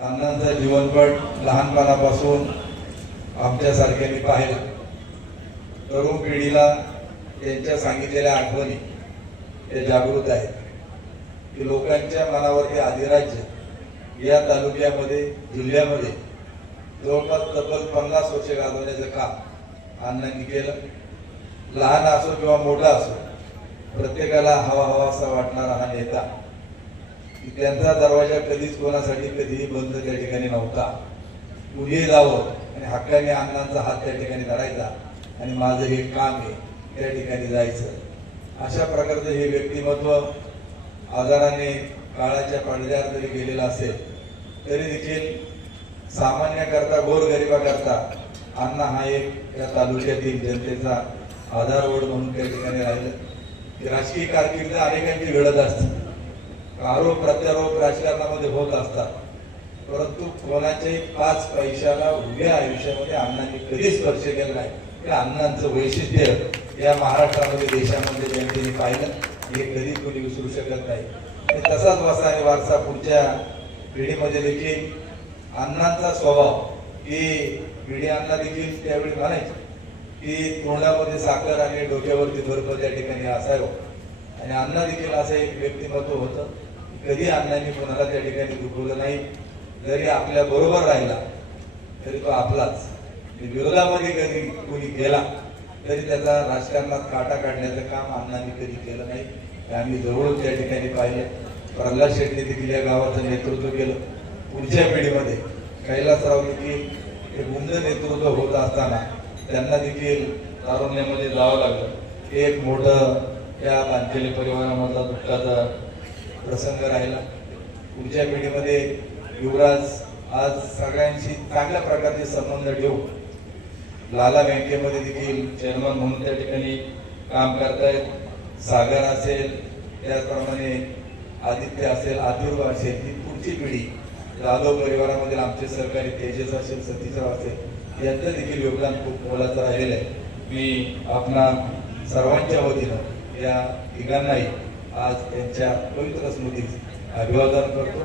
अण्णांचा जीवनपट लहानपणापासून आमच्यासारख्यांनी पाहिला. तरुण पिढीला त्यांच्या सांगितलेल्या आठवणी हे जागृत आहेत. की लोकांच्या मनावरती अधिराज्य या तालुक्यामध्ये जिल्ह्यामध्ये जवळपास तब्बल पन्नास वर्ष घालवण्याचं काम अण्णांनी केलं. लहान असो किंवा मोठा असो प्रत्येकाला हवा हवा असा वाटणारा हा नेता की त्यांचा दरवाजा कधीच कोणासाठी कधीही बंद त्या ठिकाणी नव्हता. पुढे जावं आणि हक्काने अण्णांचा हात त्या ठिकाणी धरायचा आणि माझं हे काम आहे त्या ठिकाणी जायचं. अशा प्रकारचं हे व्यक्तिमत्व आजाराने काळाच्या पडद्यावर जरी गेलेलं असेल तरी देखील सामान्यकरता गोरगरिबाकरता अण्णा हा एक या तालुक्यातील जनतेचा आधारवड म्हणून त्या ठिकाणी राहिलं. राजकीय कारकिर्द अनेकांची घडत असते आरोप प्रत्यारोप राजकारणामध्ये होत असतात. परंतु कोणाच्याही पाच पैशाला उभ्या आयुष्यामध्ये अण्णांनी कधीच स्पर्श केला नाही. ते अण्णांचं वैशिष्ट्य या महाराष्ट्रामध्ये देशामध्ये जनतेने पाहिलं. हे कधी कोणी विसरू शकत नाही. तसाच वासा आणि वारसा पुढच्या पिढीमध्ये देखील. अण्णांचा स्वभाव की पिढी अण्णा देखील त्यावेळी म्हणायचे की तोंडामध्ये साखर आणि डोक्यावरती बर्फ त्या ठिकाणी असावं आणि अण्णा देखील असं एक व्यक्तिमत्व होतं. कधी अण्णांनी कोणाला त्या ठिकाणी दुखवलं नाही जरी आपल्या बरोबर राहिला तरी तो आपलाच. विरोधामध्ये कधी कोणी गेला तरी त्याचा राजकारणात काटा काढण्याचं काम अण्णांनी कधी केलं नाही. हे आम्ही जवळून त्या ठिकाणी पाहिले. प्रल्हाद शेट्टी देखील या गावाचं नेतृत्व केलं. पुढच्या पिढीमध्ये कैलासराव देखील हे गुंड नेतृत्व होत असताना त्यांना देखील तारुण्यामध्ये जावं लागलं. एक मोठं या बांधलेल्या परिवारामधला दुःखाचा प्रसंग राहिला. पुढच्या पिढीमध्ये युवराज आज सगळ्यांशी चांगल्या प्रकारचे संबंध ठेवून लाला बँकेमध्ये देखील चेअरमन म्हणून त्या ठिकाणी काम करतायत. सागर असेल त्याचप्रमाणे आदित्य असेल आदिर्व असेल ही पुढची पिढी जाधव परिवारामधील आमचे सहकारी तेजस असेल सतीशराव असेल यांचं देखील योगदान खूप मोलाचं राहिलेलं आहे. मी आपणा सर्वांच्या वतीनं या तिघांनाही आज त्यांच्या पवित्र स्मृतीत अभिवादन करतो.